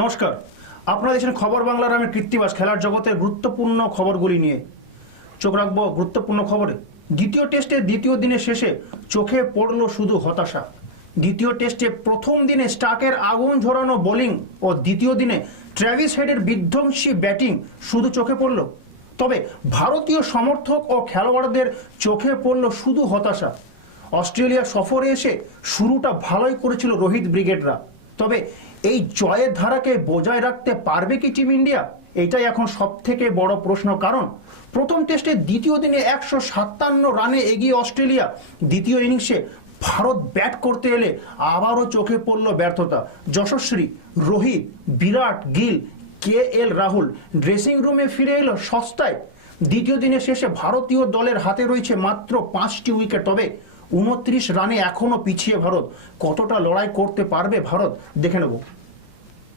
নমস্কার। আপনারা দেখছেন খবর বাংলার আমি কৃত্তিবাস খেলার জগতের গুরুত্বপূর্ণ খবরগুলি নিয়ে। চোখ রাখব গুরুত্বপূর্ণ খবরে। দ্বিতীয় টেস্টে দ্বিতীয় দিনের শেষে চোখে পড়ল শুধু হতাশা। দ্বিতীয় টেস্টে প্রথম দিনে স্টাকের আগুন ঝরানো বোলিং ও দ্বিতীয় দিনে ট্র্যাভিস হেডের বিধ্বংসী ব্যাটিং শুধু চোখে পড়ল। তবে ভারতীয় সমর্থক ও খেলোয়াড়দের চোখে পড়ল শুধু হতাশা। অস্ট্রেলিয়া সফরে এসে শুরুটা ভালোই করেছিল রোহিত ব্রিগেডরা। তবে এই জয়ের ধারাকে বজায় রাখতে পারবে কি টিম ইন্ডিয়া? এটাই এখন সব থেকে বড় প্রশ্ন কারণ প্রথম টেস্টে দ্বিতীয় দিনে একশো সাতান্ন রানে এগিয়ে অস্ট্রেলিয়া দ্বিতীয় ইনিংসে ভারত ব্যাট করতে এলে আবারও চোখে পড়ল ব্যর্থতা। Yashasvi, Rohit, Virat, Gill, K L Rahul dressing room ফিরে এলো সস্তায়। দ্বিতীয় দিনের শেষে ভারতীয় দলের হাতে রয়েছে মাত্র পাঁচটি উইকেট। তবে উনত্রিশ রানে এখনও পিছিয়ে ভারত। কতটা লড়াই করতে পারবে ভারত? দেখে নেব।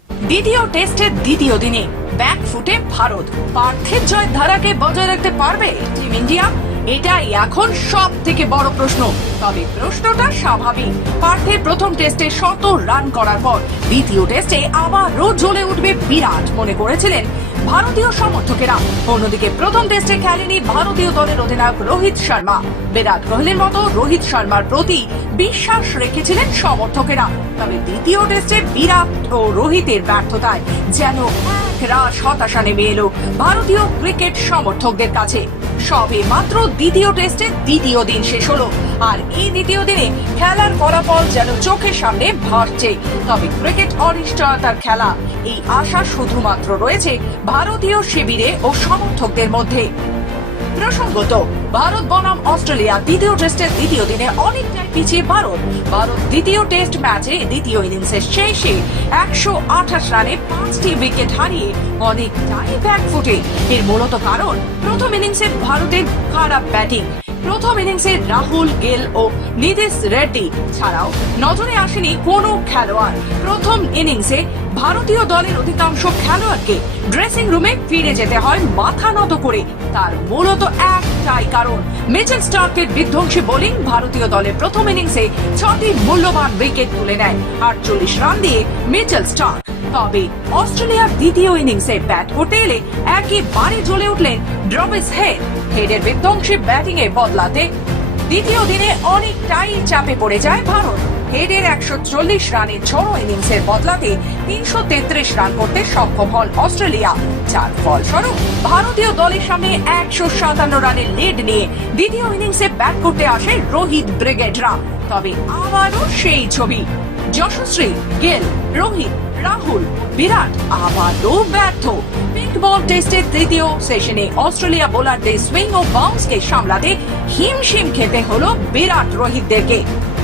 দ্বিতীয় টেস্টের দ্বিতীয় দিনে ব্যাক ফুটে ভারত। পার্থের জয়ের ধারাকে বজায় রাখতে পারবে টিম ইন্ডিয়া এটাই এখন সব থেকে বড় প্রশ্ন। তবে প্রশ্নটা স্বাভাবিক। পার্থের প্রথম টেস্টে শত রান করার পর দ্বিতীয় টেস্টে আবারও জ্বলে উঠবে বিরাট, মনে করেছিলেন ভারতীয় সমর্থকেরা। অন্যদিকে প্রথম টেস্টে খেলেনি ভারতীয় দলের অধিনায়ক রোহিত শর্মা। বিরাট কোহলির মতো রোহিত শর্মার প্রতি বিশ্বাস রেখেছিলেন সমর্থকেরা। তবে দ্বিতীয় টেস্টে বিরাট ও রোহিতের ব্যর্থতায় যেন এক রাশ হতাশা নেমে এলো ভারতীয় ক্রিকেট সমর্থকদের কাছে। সবে মাত্র দ্বিতীয় টেস্টে দ্বিতীয় দিন শেষ হলো। আর এই দ্বিতীয় দিনে খেলার ফলাফল যেন চোখের সামনে ভাসছে তবে ক্রিকেট অনিশ্চয়তার খেলা। এই আশা শুধুমাত্র রয়েছে ভারতীয় শিবিরে ও সমর্থকদের মধ্যে। প্রসঙ্গত, ভারত বনাম অস্ট্রেলিয়া দ্বিতীয় টেস্টের দ্বিতীয় দিনে অনেকটাই পিছিয়ে ভারত। ভারত দ্বিতীয় টেস্ট ম্যাচে দ্বিতীয় ইনিংসের শেষে একশো আঠাশ রানে পাঁচটি উইকেট হারিয়ে অনেকটাই ব্যাক ফুটে এর মূলত কারণ, প্রথম ইনিংসে ভারতের খারাপ ব্যাটিং। প্রথম ইনিংসে রাহুল, গেল ও নিদেশ রেড্ডি ছাড়াও নজরে আসেনি কোনো খেলোয়াড়। প্রথম ইনিংসে ভারতীয় দলের অধিকাংশ খেলোয়াড়কে ড্রেসিং রুমে ফিরে যেতে হয় মাথা নত করে। তার মূলত একটাই কারণ, মিচেল স্টার্কের বিধ্বংসী বোলিং ভারতীয় দলের প্রথম ইনিংসে ছটি মূল্যবান উইকেট তুলে নেয়। আটচল্লিশ রান দিয়ে মিচেল স্টার্ক। তবে অস্ট্রেলিয়ার দ্বিতীয় ইনিংসে ব্যাট করতে এলে একেবারে জ্বলে উঠলেন ড্রবিস হেড। হেডের বিধ্বংসী ব্যাটিং এ বদলাতে দ্বিতীয় দিনে অনেকটাই চাপে পড়ে যায় ভারত। হেডের একশো চল্লিশ রানের ছোড়ো ইনিংসের বদলাতে তিনশো তেত্রিশ রান করতে সক্ষম হন অস্ট্রেলিয়া। যার ফলস্বরূপ ভারতীয় দলের সামনে একশো সাতান্ন রানের লিড নিয়ে দ্বিতীয় ইনিংসে ব্যাট করতে আসে রোহিত ব্রিগেডরা। তবে আবারও সেই ছবি। যশশ্রী, গেল, রোহিত, রাহুল, বিরাট আবারও ব্যর্থ। পিঙ্ক বল টেস্টের তৃতীয় সেশনে অস্ট্রেলিয়া বোলারদের সুইং ও বাউন্সকে সামলাতে হিমশিম খেতে হলো বিরাট রোহিতদেরকে।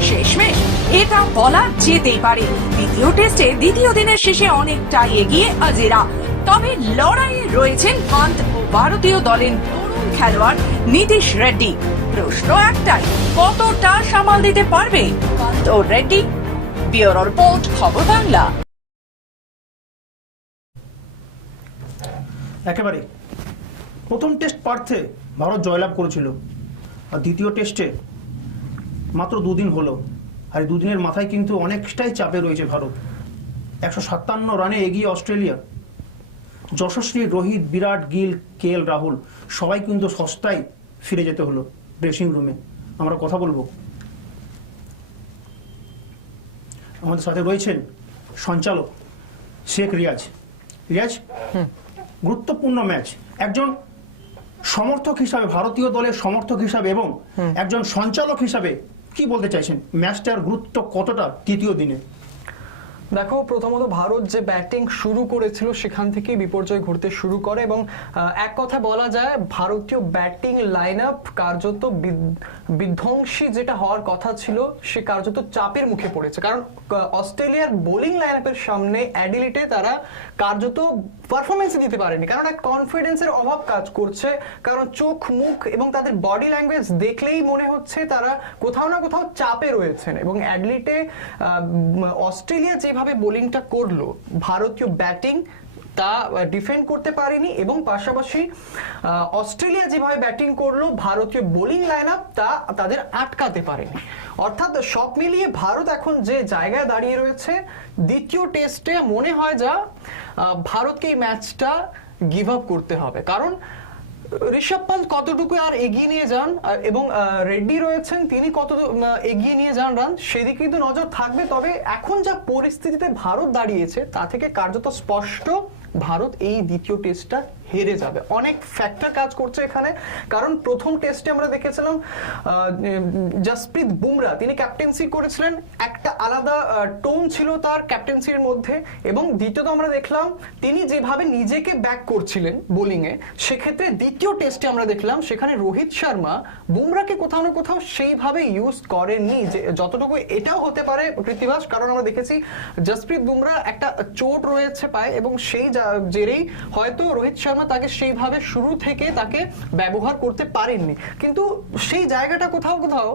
শেষমেশ এটা বলা যেতেই পারে দ্বিতীয় টেস্টে দ্বিতীয় দিনের শেষে অনেকটাই এগিয়ে আজিরা তবে লড়াইয়ে রয়েছেন পান্ত ও ভারতীয় দলের তরুণ খেলোয়াড় নীতিশ রেড্ডি। প্রশ্ন একটাই, কতটা সামাল দিতে পারবে পান্ত ও Reddy? Bureau report, Khabar Bangla. একেবারে। প্রথম টেস্ট পার্থে ভারত জয়লাভ করেছিল আর দ্বিতীয় টেস্টে মাত্র দুদিন হলো আর দুদিনের মাথায় কিন্তু অনেকটাই চাপে রয়েছে ভারত। একশো সাতান্ন রানে এগিয়ে Australia. Yashasvi, Rohit, Virat, Gill, K L, Rahul, সবাই কিন্তু সস্তায় ফিরে যেতে হলো ড্রেসিং রুমে আমরা কথা বলব। আমাদের সাথে রয়েছেন সঞ্চালক শেখ রিয়াজ। রিয়াজ? গুরুত্বপূর্ণ ম্যাচ। একজন সমর্থক হিসাবে ভারতীয় দলের সমর্থক হিসাবে এবং একজন সঞ্চালক হিসাবে কি বলতে চাইছেন? ম্যাচটার গুরুত্ব কতটা তৃতীয় দিনে? দেখো, প্রথমত ভারত যে ব্যাটিং শুরু করেছিল, সেখান থেকেই বিপর্যয় ঘটতে শুরু করে এবং এক কথা বলা যায়, ভারতীয় ব্যাটিং লাইন আপ কার্যত বিধ্বংসী যেটা হওয়ার কথা ছিল, সে কার্যত চাপের মুখে পড়েছে। কারণ অস্ট্রেলিয়ার বোলিং লাইন আপের সামনে অ্যাডিলিটে তারা কার্যত পারফরমেন্স দিতে পারেনি। কারণ এক কনফিডেন্সের অভাব কাজ করছে, কারণ চোখ, মুখ এবং তাদের বডি ল্যাঙ্গুয়েজ দেখলেই মনে হচ্ছে তারা কোথাও না কোথাও চাপে রয়েছেন এবং অ্যাডলিটে অস্ট্রেলিয়া যেভাবে বোলিংটা করল, ভারতীয় ব্যাটিং তা ডিফেন্ড করতে পারেনি এবং পাশাপাশি অস্ট্রেলিয়া যেভাবে ব্যাটিং করল, ভারতীয় বোলিং লাইন আপ তা তাদের আটকাতে পারেনি। অর্থাৎ সব মিলিয়ে ভারত এখন যে জায়গায় দাঁড়িয়ে রয়েছে, দ্বিতীয় টেস্টে মনে হয় যা ভারতকে এই ম্যাচটা গিভ আপ করতে হবে। কারণ ঋষভ পন্ত কতটুকু আর এগিয়ে নিয়ে যান? এবং রেড্ডি রয়েছেন, তিনি কত এগিয়ে নিয়ে যান রান? সেদিকে কিন্তু নজর থাকবে, তবে এখন যা পরিস্থিতিতে ভারত দাঁড়িয়েছে, তা থেকে কার্যত স্পষ্ট ভারত এই দ্বিতীয় টেস্টটা হেরে যাবে। অনেক ফ্যাক্টর কাজ করছে এখানে। কারণ প্রথম টেস্টে আমরা দেখেছিলাম জসপ্রীত বুমরা তিনি ক্যাপ্টেন্সি করেছিলেন। একটা আলাদা টোন ছিল তার ক্যাপ্টেন্সির মধ্যে। এবং দ্বিতীয়ত আমরা দেখলাম, তিনি যেভাবে নিজেকে ব্যাক করছিলেন বোলিংয়ে সেক্ষেত্রে দ্বিতীয় টেস্টে আমরা দেখলাম, সেখানে রোহিত শর্মা বুমরাকে কোথাও না কোথাও সেইভাবে ইউজ করেননি। যে, যতটুকু এটাও হতে পারে কৃতিবাস কারণ আমরা দেখেছি জসপ্রীত বুমরা একটা চোট রয়েছে পায়, এবং সেই জেরেই হয়তো রোহিত শর্মা তাকে সেইভাবে শুরু থেকে তাকে ব্যবহার করতে পারেননি কিন্তু সেই জায়গাটা কোথাও কোথাও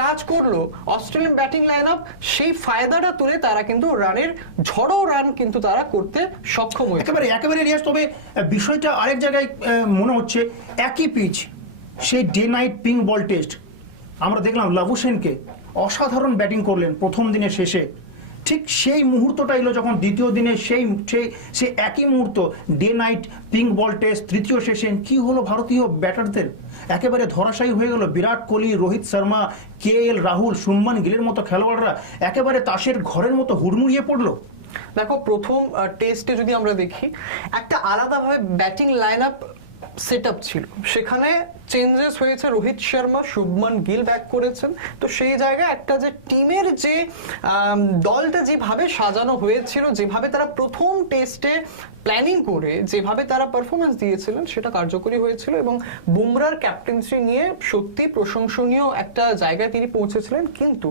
কাজ করল, অস্ট্রেলিয়ান ব্যাটিং লাইন আপ সেই ফায়দাটা তুলে তারা কিন্তু রানের ঝড়ো রান কিন্তু তারা করতে সক্ষম হয়েছে। একেবারে একেবারে রিয়াজ, তবে বিষয়টা আরেক জায়গায় মনে হচ্ছে, একই পিচ সেই day night pink ball test আমরা দেখলাম লাভু সেনকে অসাধারণ ব্যাটিং করলেন প্রথম দিনের শেষে। ঠিক সেই মুহূর্তটা এলো যখন দ্বিতীয় দিনে সেই সেই সেই একই মুহূর্ত day night pink ball test তৃতীয় সেশন কি হলো ভারতীয় ব্যাটারদের? একেবারে ধরাশায়ী হয়ে গেল বিরাট কোহলি, রোহিত শর্মা কে এল রাহুল সুম্মান গিলের মতো খেলোয়াড়রা। একেবারে তাসের ঘরের মতো হুড়মুড়িয়ে পড়ল। দেখো, প্রথম টেস্টে যদি আমরা দেখি, একটা আলাদাভাবে ব্যাটিং লাইন আপ সেট ছিল। সেখানে চেঞ্জেস হয়েছে রোহিত শর্মা, শুভমান গিল ব্যাক করেছেন। তো সেই জায়গায় একটা যে টিমের যে দলটা যেভাবে সাজানো হয়েছিল, যেভাবে তারা প্রথম টেস্টে প্ল্যানিং করে, যেভাবে তারা পারফরমেন্স দিয়েছিলেন, সেটা কার্যকরী হয়েছিল এবং বুমরার ক্যাপ্টেন্সি নিয়ে সত্যি প্রশংসনীয় একটা জায়গায় তিনি পৌঁছেছিলেন। কিন্তু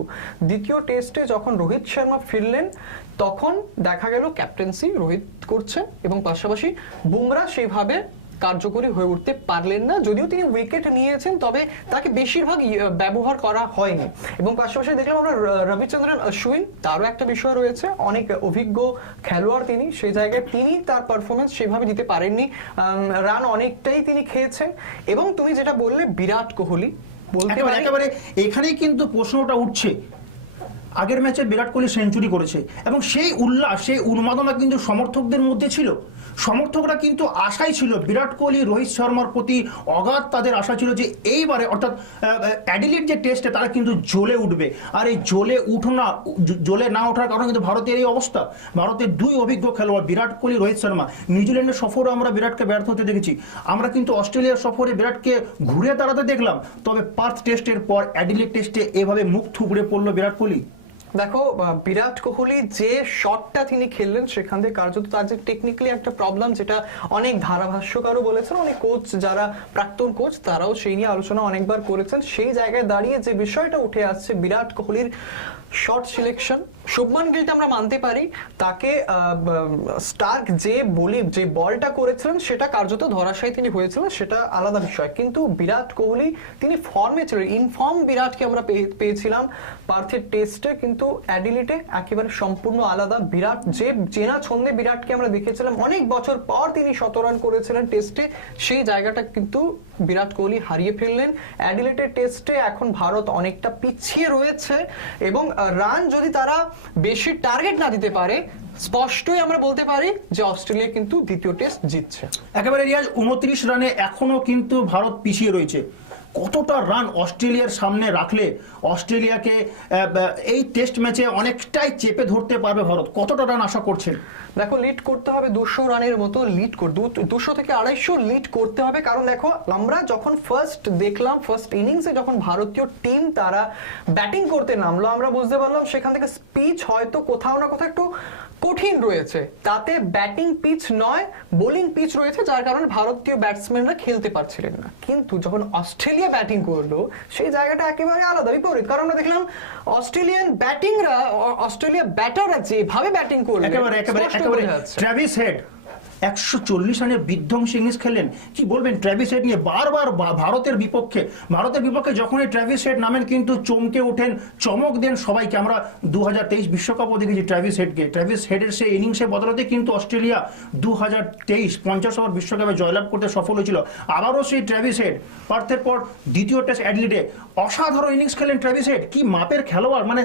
দ্বিতীয় টেস্টে যখন রোহিত শর্মা ফিরলেন, তখন দেখা গেল ক্যাপ্টেন্সি রোহিত করছে এবং পাশাপাশি বুমরা সেইভাবে কার্যকরী হয়ে উঠতে পারলেন না। যদিও তিনি উইকেট নিয়েছেন তবে তাকে বেশিরভাগ ব্যবহার করা হয়নি। এবং পাশাপাশি দেখলাম আমরা রবিচন্দ্রন অশ্বিন তারও একটা বিষয় রয়েছে। অনেক অভিজ্ঞ খেলোয়াড় তিনি সেই জায়গায় তিনি তার পারফরমেন্স সেভাবে দিতে পারেননি। রান অনেকটাই তিনি খেয়েছেন। এবং তুমি যেটা বললে বিরাট কোহলি বলতে একেবারে এখানেই কিন্তু প্রশ্নটা উঠছে। আগের ম্যাচে বিরাট কোহলি সেঞ্চুরি করেছে। এবং সেই উল্লাস সেই উন্মাদনা কিন্তু সমর্থকদের মধ্যে ছিল। সমর্থকরা কিন্তু আশাই ছিল। বিরাট কোহলি, রোহিত শর্মার প্রতি অগাধ তাদের আশা ছিল যে এইবারে, অর্থাৎ অ্যাডিলিট যে টেস্টে তারা কিন্তু জ্বলে উঠবে। আর এই জ্বলে উঠো না জ্বলে না ওঠার কারণে কিন্তু ভারতের এই অবস্থা। ভারতের দুই অভিজ্ঞ খেলোয়াড়, বিরাট কোহলি, রোহিত শর্মা। নিউজিল্যান্ডের সফরে আমরা বিরাটকে ব্যর্থ হতে দেখেছি। আমরা কিন্তু অস্ট্রেলিয়ার সফরে বিরাটকে ঘুরে দাঁড়াতে দেখলাম। তবে পার্থ টেস্টের পর অ্যাডিলেট টেস্টে এভাবে মুখ থুবড়ে পড়ল বিরাট কোহলি। দেখো বিরাট কোহলি যে শটটা তিনি খেললেন সেখান থেকে কার্যত তার যে টেকনিক্যালি একটা প্রবলেম যেটা অনেক ধারাভাষ্যকারও বলেছেন, অনেক কোচ যারা প্রাক্তন কোচ তারাও সেই নিয়ে আলোচনা অনেকবার করেছেন। সেই জায়গায় দাঁড়িয়ে যে বিষয়টা উঠে আসছে, বিরাট কোহলির শর্ট সিলেকশন শুভমান গিলটা আমরা মানতে পারি। তাকে স্টার্ক যে বলি, যে বলটা করেছিলেন, সেটা কার্যত ধরাশায়ী তিনি হয়েছিলেন, সেটা আলাদা বিষয়। কিন্তু বিরাট কোহলি, তিনি ফর্মে ছিলেন। ইনফর্ম বিরাটকে আমরা পেয়ে- পেয়েছিলাম পার্থের টেস্টে কিন্তু অ্যাডিলিটে একেবারে সম্পূর্ণ আলাদা। বিরাট যে চেনা ছন্দে বিরাটকে আমরা দেখেছিলাম, অনেক বছর পর তিনি শতরান করেছিলেন টেস্টে সেই জায়গাটা কিন্তু বিরাট কোহলি হারিয়ে ফেললেন। অ্যাডিলেটের টেস্টে এখন ভারত অনেকটা পিছিয়ে রয়েছে এবং রান যদি তারা বেশি টার্গেট না দিতে পারে, স্পষ্টই আমরা বলতে পারি যে অস্ট্রেলিয়া কিন্তু দ্বিতীয় টেস্ট জিতছে। একেবারে রিয়াজ, উনত্রিশ রানে এখনও কিন্তু ভারত পিছিয়ে রয়েছে। কতটা রান অস্ট্রেলিয়ার সামনে রাখলে অস্ট্রেলিয়াকে এই টেস্ট ম্যাচে অনেকটাই চেপে ধরতে পারবে ভারত? কতটা রান আশা করছেন? দেখো লিড করতে হবে দুশো রানের মতো লিড দুশো থেকে আড়াইশো লিড করতে হবে। কারণ দেখো, আমরা যখন ফার্স্ট দেখলাম ফার্স্ট ইনিংসে যখন ভারতীয় টিম তারা ব্যাটিং করতে নামলো, আমরা বুঝতে পারলাম সেখান থেকে স্পিচ হয়তো কোথাও না কোথাও একটু কঠিন রয়েছে। তাতে ব্যাটিং পিচ নয় বোলিং পিচ রয়েছে যার কারণে ভারতীয় ব্যাটসম্যানরা খেলতে পারছিলেন না। কিন্তু যখন অস্ট্রেলিয়া ব্যাটিং করল সেই জায়গাটা একেবারে আলাদা বিপরীত। কারণ আমরা দেখলাম অস্ট্রেলিয়ান ব্যাটিংরা অস্ট্রেলিয়া ব্যাটাররা যেভাবে ব্যাটিং করল একেবারে একেবারে। ট্রাভিস হেড একশো চল্লিশ রানের বিধ্বংসী ইনিংস খেলেন কি বলবেন, ট্র্যাভিস হেড নিয়ে বারবার ভারতের বিপক্ষে? ভারতের বিপক্ষে যখনই ট্র্যাভিস হেড নামেন, কিন্তু চমকে ওঠেন, চমক দেন সবাইকে। আমরা দু হাজার তেইশ বিশ্বকাপও দেখেছি ট্র্যাভিস হেডকে, ট্র্যাভিস হেডের সেই ইনিংসের বদলাতে কিন্তু অস্ট্রেলিয়া দু হাজার তেইশ পঞ্চাশ ওভার বিশ্বকাপে জয়লাভ করতে সফল হয়েছিল। আবারও সেই ট্র্যাভিস হেড। পার্থের পর দ্বিতীয় টেস্ট অ্যাডলিডে অসাধারণ ইনিংস খেলেন ট্র্যাভিস হেড। কি মাপের খেলোয়াড় মানে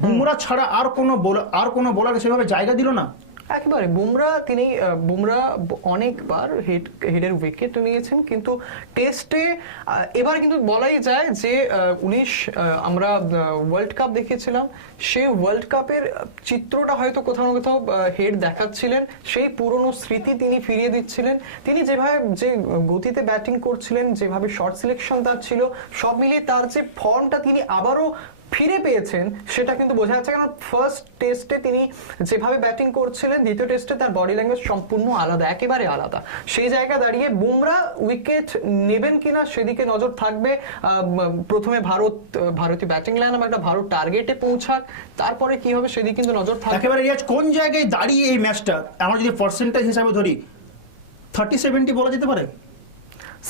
বুমরা ছাড়া আর কোনো বোলা- আর কোনো বোলার সেভাবে জায়গা দিল না। একেবারে, বুমরা তিনি বুমরা অনেকবার হেড হেডের উইকেট নিয়েছেন, কিন্তু টেস্টে এবার কিন্তু বলাই যায় যে উনিশ আমরা ওয়ার্ল্ড কাপ দেখেছিলাম সেই ওয়ার্ল্ড কাপের চিত্রটা হয়তো কোথাও না কোথাও হেড দেখাচ্ছিলেন, সেই পুরনো স্মৃতি তিনি ফিরিয়ে দিচ্ছিলেন। তিনি যেভাবে, যে গতিতে ব্যাটিং করছিলেন, যেভাবে শর্ট সিলেকশন তার ছিল, সব মিলিয়ে তার যে ফর্মটা তিনি আবারও ফিরে পেয়েছেন, সেটা কিন্তু বোঝা যাচ্ছে কারণ ফার্স্ট টেস্টে তিনি যেভাবে ব্যাটিং করছিলেন, দ্বিতীয় টেস্টে তার বডি ল্যাঙ্গুয়েজ সম্পূর্ণ আলাদা, একেবারে আলাদা। সেই জায়গা দাঁড়িয়ে বুমরা উইকেট নেবেন কিনা সেদিকে নজর থাকবে। প্রথমে ভারত, ভারতীয় ব্যাটিং লাইন একটা ভারত টার্গেটে পৌঁছাক, তারপরে কি হবে সেদিকে কিন্তু নজর থাকবে। একেবারে রিয়াজ কোন জায়গায় দাঁড়িয়ে এই ম্যাচটা আমরা যদি পার্সেন্টেজ হিসাবে ধরি থার্টি সেভেন্টি বলা যেতে পারে?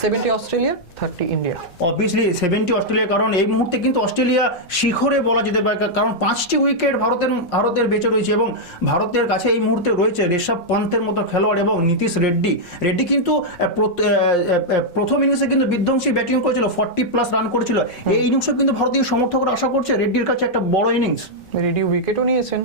Seventy Australia thirty India. Obviously seventy Australia কারণ এই মুহূর্তে কিন্তু অস্ট্রেলিয়া শিখরে বলা যেতে পারে কারণ পাঁচটি উইকেট ভারতের ভারতের বেঁচে রয়েছে এবং ভারতের কাছে এই মুহূর্তে রয়েছে ঋষভ পন্থের মতো খেলোয়াড় এবং নীতিশ রেড্ডি। রেড্ডি কিন্তু প্রথম ইনিংসে কিন্তু বিধ্বংসী ব্যাটিং করেছিল ফর্টি প্লাস রান করেছিল। এই ইনিংসও কিন্তু ভারতীয় সমর্থকরা আশা করছে রেড্ডির কাছে একটা বড় ইনিংস রেড্ডি উইকেটও নিয়েছেন।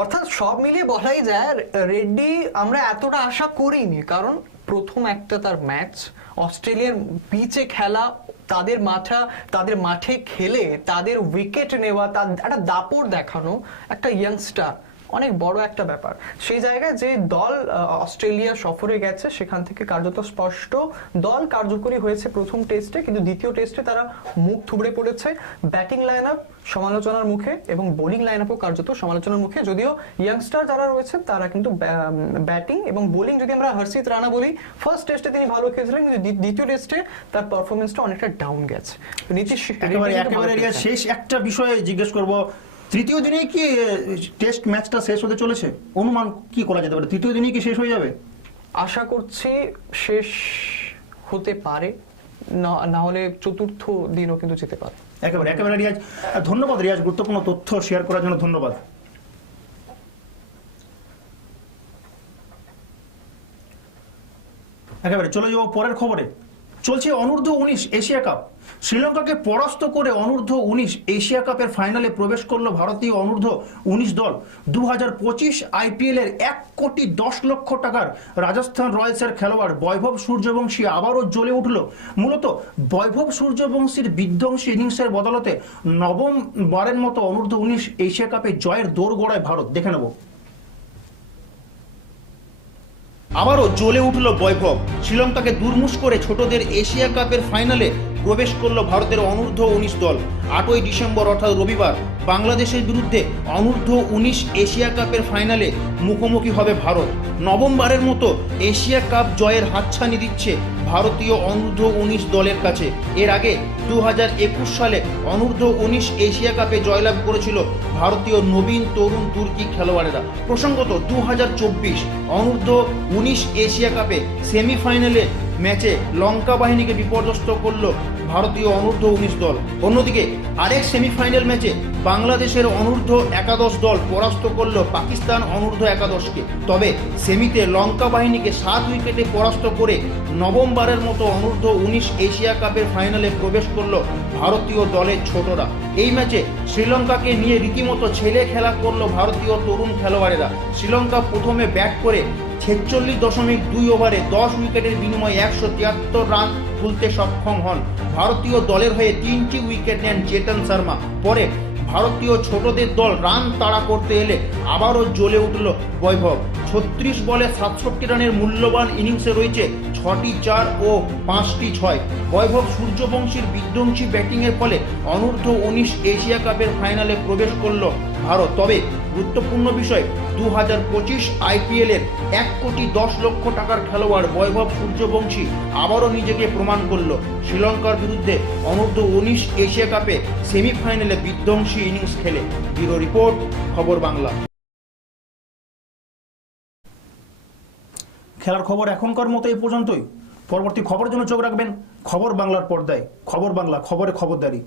অর্থাৎ সব মিলিয়ে বলাই যায় রেড্ডি আমরা এতটা আশা করিনি কারণ প্রথম একটা তার ম্যাচ অস্ট্রেলিয়ার পিচে খেলা, তাদের মাঠা, তাদের মাঠে খেলে, তাদের উইকেট নেওয়া, তার একটা দাপড় দেখানো একটা ইয়াংস্টার অনেক বড় একটা ব্যাপার। সেই জায়গায় যে দল অস্ট্রেলিয়া সফরে গেছে সেখান থেকে কার্যত স্পষ্ট দল কার্যকরী হয়েছে প্রথম টেস্টে কিন্তু দ্বিতীয় টেস্টে তারা মুখ থুবড়ে পড়েছে। ব্যাটিং লাইন আপ সমালোচনার মুখে এবং বোলিং লাইন আপও কার্যত সমালোচনার মুখে। যদিও ইয়াংস্টার যারা রয়েছে তারা কিন্তু ব্যাটিং এবং বোলিং যদি আমরা হর্ষিত রানা বলি ফার্স্ট টেস্টে তিনি ভালো খেলেছিলেন কিন্তু দ্বিতীয় টেস্টে তার পারফরমেন্সটা অনেকটা ডাউন গেছে। নীতিশ। শেষ একটা বিষয়ে জিজ্ঞেস করব তৃতীয় দিনেই কি টেস্ট ম্যাচটা শেষ হতে চলেছে? অনুমান কি করা যেতে পারে? তৃতীয় দিনেই কি শেষ হয়ে যাবে? আশা করছি শেষ হতে পারে। না না হলে চতুর্থ দিনও কিন্তু যেতে পারে। একেবারে একেবারে রিয়াজ ধন্যবাদ রিয়াজ গুরুত্বপূর্ণ তথ্য শেয়ার করার জন্য ধন্যবাদ। একেবারে চলে যাব পরের খবরে। চলছে অনূর্ধ্ব উনিশ এশিয়া কাপ। শ্রীলঙ্কাকে পরাস্ত করে অনূর্ধ্ব উনিশ এশিয়া কাপের ফাইনালে প্রবেশ করল ভারতীয় অনূর্ধ্ব উনিশ দল। দু হাজার পঁচিশ আইপিএল এর এক কোটি দশ লক্ষ টাকার রাজস্থান রয়্যালসের খেলোয়াড় বৈভব সূর্যবংশী আবারও জ্বলে উঠল। মূলত বৈভব সূর্যবংশীর বিধ্বংসী ইনিংসের বদলতে নবম বারের মতো অনূর্ধ্ব উনিশ এশিয়া কাপে জয়ের দৌড় গড়ায় ভারত। দেখে নেব। আবারও জ্বলে উঠল বৈভব। শ্রীলঙ্কাকে দুর্মুষ করে ছোটদের এশিয়া কাপের ফাইনালে প্রবেশ করল ভারতের অনূর্ধ্ব উনিশ দল। আটই ডিসেম্বর, অর্থাৎ রবিবার, বাংলাদেশের বিরুদ্ধে অনূর্ধ্ব উনিশ এশিয়া কাপের ফাইনালে মুখোমুখি হবে ভারত। নবমবারের মতো এশিয়া কাপ জয়ের হাতছানি দিচ্ছে ভারতীয় অনূর্ধ্ব উনিশ দলের কাছে। এর আগে দু হাজার একুশ সালে অনূর্ধ্ব উনিশ এশিয়া কাপে জয়লাভ করেছিল ভারতীয় নবীন তরুণ তুর্কি খেলোয়াড়েরা। প্রসঙ্গত দু হাজার চব্বিশ অনূর্ধ্ব উনিশ এশিয়া কাপে সেমিফাইনালে ম্যাচে লঙ্কা বাহিনীকে বিপর্যস্ত করল ভারতীয় অনূর্ধ্ব উনিশ দল। অন্যদিকে আরেক সেমিফাইনাল ম্যাচে বাংলাদেশের অনূর্ধ্ব একাদশ দল পরাস্ত করল পাকিস্তান অনূর্ধ্ব একাদশকে। তবে সেমিতে লঙ্কা বাহিনীকে সাত উইকেটে পরাস্ত করে নবমবারের মতো অনূর্ধ্ব উনিশ এশিয়া কাপের ফাইনালে প্রবেশ করল ভারতীয় দলের ছোটরা। এই ম্যাচে শ্রীলঙ্কাকে নিয়ে রীতিমতো ছেলে খেলা করল ভারতীয় তরুণ খেলোয়াড়েরা। শ্রীলঙ্কা প্রথমে ব্যাট করে ছেচল্লিশ দশমিক দুই ওভারে দশ উইকেটের বিনিময়ে একশো তিয়াত্তর রান তুলতে সক্ষম হন। ভারতীয় দলের হয়ে তিনটি উইকেট নেন চেতন শর্মা। পরে ভারতীয় ছোটদের দল রান তাড়া করতে এলে আবারও জ্বলে উঠল বৈভব। ছত্রিশ বলে সাতষট্টি রানের মূল্যবান ইনিংসে রয়েছে ছটি চার ও পাঁচটি ছয়। বৈভব সূর্যবংশীর বিধ্বংসী ব্যাটিংয়ের ফলে অনূর্ধ্ব উনিশ এশিয়া কাপের ফাইনালে প্রবেশ করল ভারত। তবে গুরুত্বপূর্ণ বিষয় দু হাজার পঁচিশ আইপিএলের এক কোটি দশ লক্ষ টাকার খেলোয়াড় বৈভব সূর্যবংশী আবারও নিজেকে প্রমাণ করল। শ্রীলঙ্কার বিরুদ্ধে অনূর্ধ্ব উনিশ এশিয়া কাপে সেমিফাইনালে বিধ্বংসী ইনিংস খেলে। Bureau report, Khabar Bangla. খেলার খবর এখনকার মতো এই পর্যন্তই। পরবর্তী খবরের জন্য চোখ রাখবেন খবর বাংলার পর্দায়। খবর বাংলা, খবরে খবরদারি।